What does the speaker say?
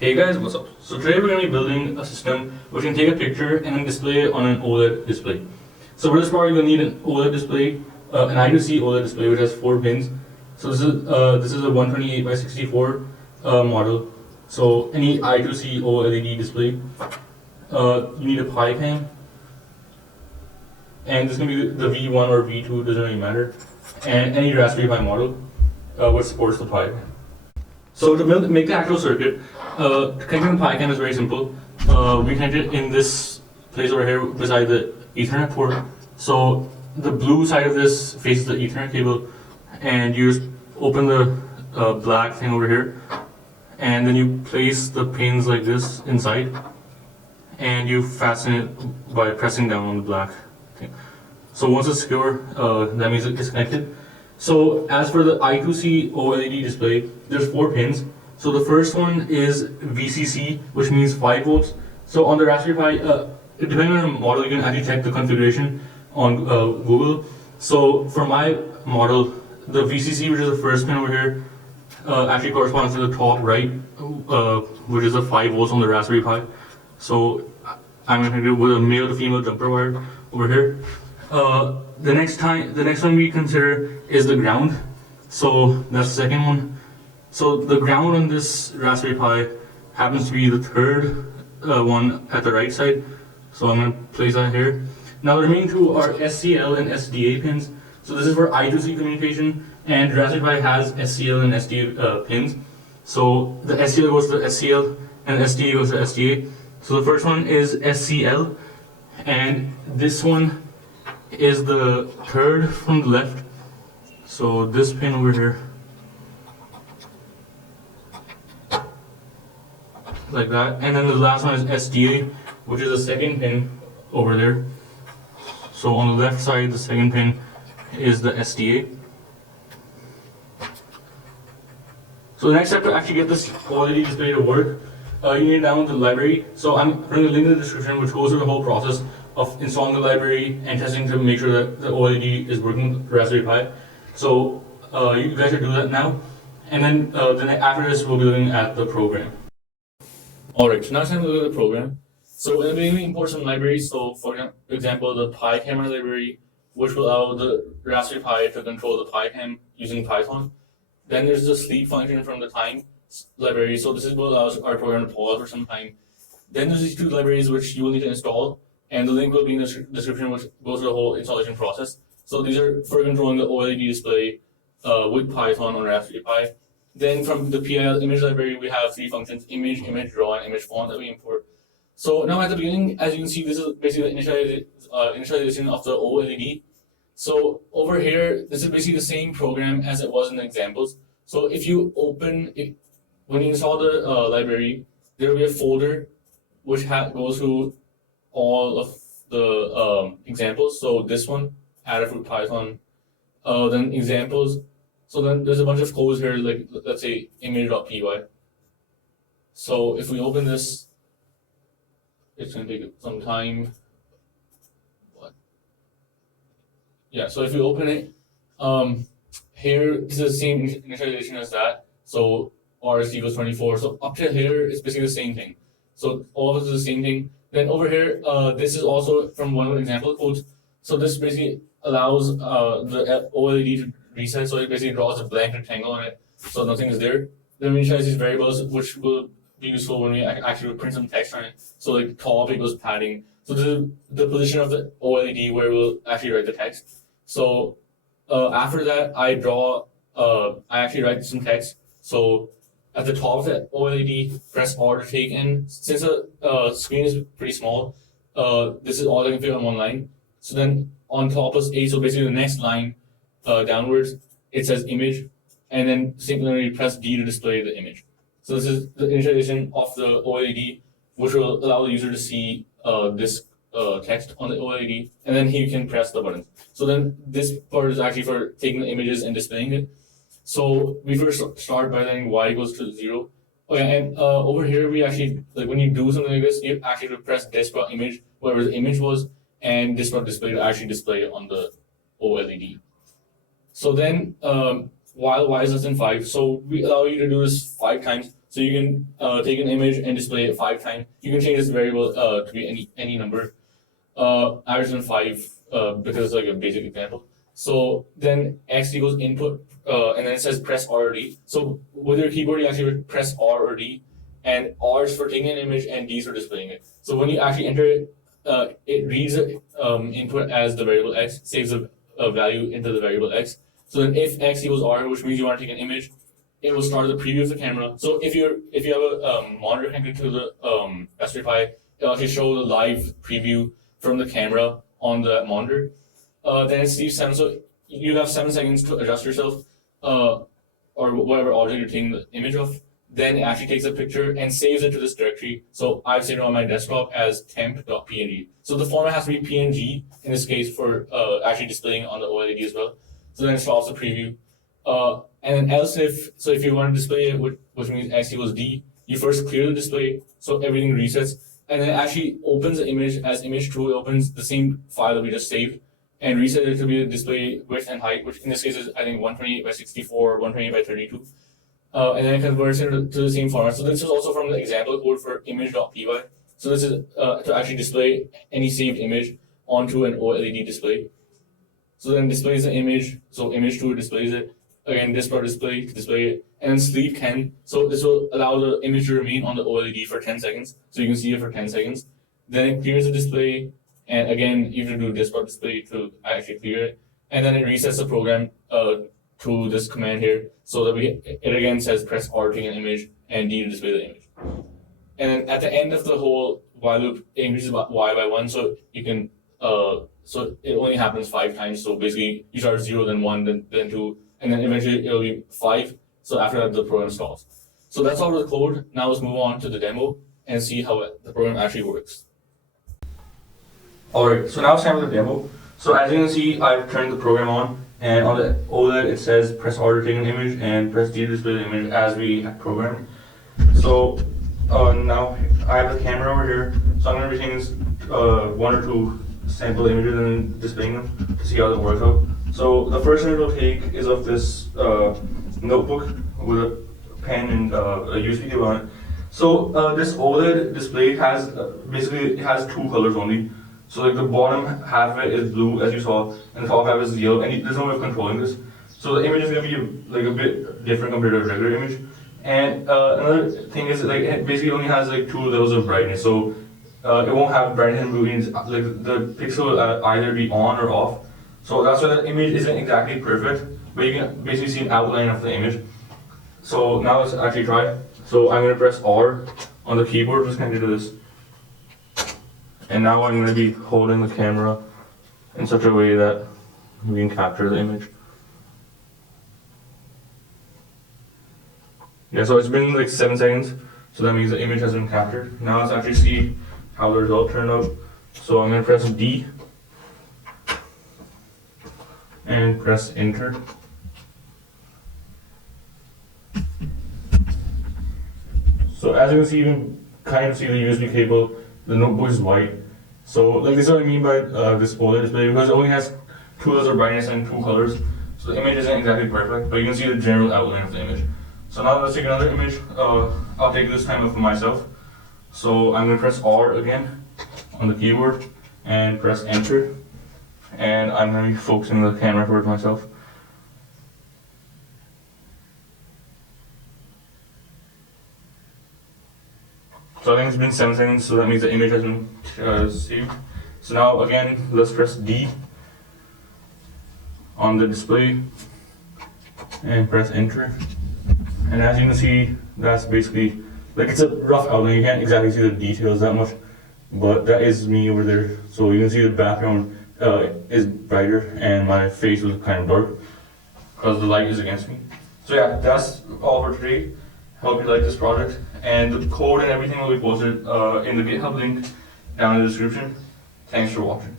Hey guys, what's up? So today we're going to be building a system which can take a picture and then display it on an OLED display. So for this part, you're going to need an OLED display, an I2C OLED display which has 4 pins. So this is a 128 by 64 model. So any I2C OLED display, you need a PiCam, and this is going to be the V1 or V2, doesn't really matter, and any Raspberry Pi model which supports the PiCam. So to make the actual circuit, connecting the PiCam is very simple. We connect it in this place over here beside the Ethernet port. So the blue side of this faces the Ethernet cable, and you just open the black thing over here, and then you place the pins like this inside, and you fasten it by pressing down on the black thing. So once it's secure, that means it's connected. So as for the I2C OLED display, there's 4 pins. So the first one is VCC, which means 5 volts. So on the Raspberry Pi, depending on the model, you can actually check the configuration on Google. So for my model, the VCC, which is the first pin over here, actually corresponds to the top right, which is the 5 volts on the Raspberry Pi. So I'm going to do with a male to female jumper wire over here. The next one we consider is the ground. So that's the second one. So the ground on this Raspberry Pi happens to be the third one at the right side. So I'm going to place that here. Now the remaining 2 are SCL and SDA pins. So this is for I2C communication, and Raspberry Pi has SCL and SDA pins. So the SCL goes to SCL and SDA goes to SDA. So the first one is SCL, and this one is the third from the left. So this pin over here, like that, and then the last one is SDA, which is the second pin over there. So on the left side, the second pin is the SDA. So the next step to actually get this OLED display to work, you need to download the library. So I'm putting a link in the description which goes through the whole process of installing the library and testing to make sure that the OLED is working with Raspberry Pi. So you guys should do that now, and then after this we'll be looking at the program. Alright, so now it's time to look at the program. So in the beginning we import some libraries. So for example, the PiCamera library, which will allow the Raspberry Pi to control the PiCam using Python. Then there's the sleep function from the time library. So this is what allows our program to pause for some time. Then there's these 2 libraries which you will need to install, and the link will be in the description, which goes through the whole installation process. So these are for controlling the OLED display with Python on Raspberry Pi. Then from the PIL image library, we have 3 functions: image, image draw, and image font that we import. So now at the beginning, as you can see, this is basically the initialization of the OLED. So over here, this is basically the same program as it was in the examples. So if you open it, when you install the library, there will be a folder which goes through all of the examples. So this one, Adafruit Python, then examples. So then there's a bunch of codes here, like let's say image.py. So if we open this, it's going to take some time. Yeah, so if you open it, here this is the same initialization as that. So rs equals 24. So up to here it's basically the same thing. So all of this is the same thing. Then over here, this is also from one of the example codes. So this basically allows the OLED to reset. So it basically draws a blank rectangle on it, so nothing is there. Then we initialize these variables, which will be useful when we actually print some text on it. So like top equals padding. So this is the position of the OLED where we'll actually write the text. So after that, I actually write some text. So at the top of the OLED, press R to take in. Since the screen is pretty small, this is all I can fit on one line. So then on top is A, so basically the next line downwards, it says image, and then similarly press D to display the image. So this is the initialization of the OLED, which will allow the user to see this text on the OLED, and then he can press the button. So then this part is actually for taking the images and displaying it. So we first start by letting y equals to 0. Okay, and over here we actually, like when you do something like this, you actually press this.image, whatever the image was, and this.display to actually display it on the OLED. So then while y is less than 5, so we allow you to do this 5 times. So you can take an image and display it 5 times. You can change this variable to be any number. Average than 5 because it's like a basic example. So then x equals input, and then it says press R or D. So with your keyboard, you actually press R or D, and R is for taking an image and D is for displaying it. So when you actually enter it, it reads input as the variable x, saves a value into the variable x. So then if x equals R, which means you want to take an image, it will start the preview of the camera. So if you have a monitor connected to the Raspberry Pi, it'll actually show the live preview from the camera on the monitor. Then it leaves 7, so you have 7 seconds to adjust yourself, or whatever object you're taking the image of. Then it actually takes a picture and saves it to this directory. So I've saved it on my desktop as temp.png. So the format has to be PNG in this case for actually displaying on the OLED as well. So then it stops the preview. And then else if you want to display it, which means x equals D, you first clear the display so everything resets, and then it actually opens the image as image2. It opens the same file that we just saved and reset it to be the display width and height, which in this case is I think 128 by 64, 128 by 32. And then it converts it to the same format. So this is also from the example code for image.py. So this is to actually display any saved image onto an OLED display. So then displays the image, so image2 displays it. Again, display to display it, and then sleep can. So this will allow the image to remain on the OLED for 10 seconds. So you can see it for 10 seconds. Then it clears the display, and again, you have to do display to actually clear it. And then it resets the program through this command here, so that it again says press R to take an image and D to display the image. And then at the end of the whole while loop, it increases y by 1, so you can so it only happens 5 times. So basically, you start 0, then 1, then 2. And then eventually it'll be 5. So after that, the program stalls. So that's all for the code. Now let's move on to the demo and see how the program actually works. Alright, so now it's time for the demo. So as you can see, I've turned the program on, and on the OLED it says press R to take an image and press D to display the image as we had programmed. So now I have the camera over here. So I'm going to be taking 1 or 2 sample images and displaying them to see how it works out. So the first image we'll take is of this notebook with a pen and a USB cable on it. So this OLED display has basically it has 2 colors only. So like the bottom half of it is blue, as you saw, and the top half is yellow, and there's no way of controlling this. So the image is going to be like a bit different compared to a regular image. And another thing is like it basically only has like 2 levels of brightness. So it won't have brightness and blueness. Like the pixel will either be on or off. So that's why the image isn't exactly perfect, but you can basically see an outline of the image. So now let's actually try. So I'm going to press R on the keyboard, just connected to this. And now I'm going to be holding the camera in such a way that we can capture the image. Yeah, so it's been like 7 seconds, so that means the image has been captured. Now let's actually see how the result turned out. So I'm going to press D and press enter. So as you can see, you can kind of see the USB cable. The notebook is white. So like this is what I mean by this OLED display, because it only has 2 levels of brightness and 2 colors. So the image isn't exactly perfect, but you can see the general outline of the image. So now let's take another image. I'll take this time of myself. So I'm going to press R again on the keyboard and press enter. And I'm going to be focusing the camera towards myself. So I think it's been 7 seconds, so that means the image has been saved. So now again, let's press D on the display and press enter. And as you can see, that's basically, like it's a rough outline, you can't exactly see the details that much, but that is me over there. So you can see the background is brighter and my face was kind of dark because the light is against me. So yeah, that's all for today. Hope you like this project, and the code and everything will be posted in the GitHub link down in the description. Thanks for watching.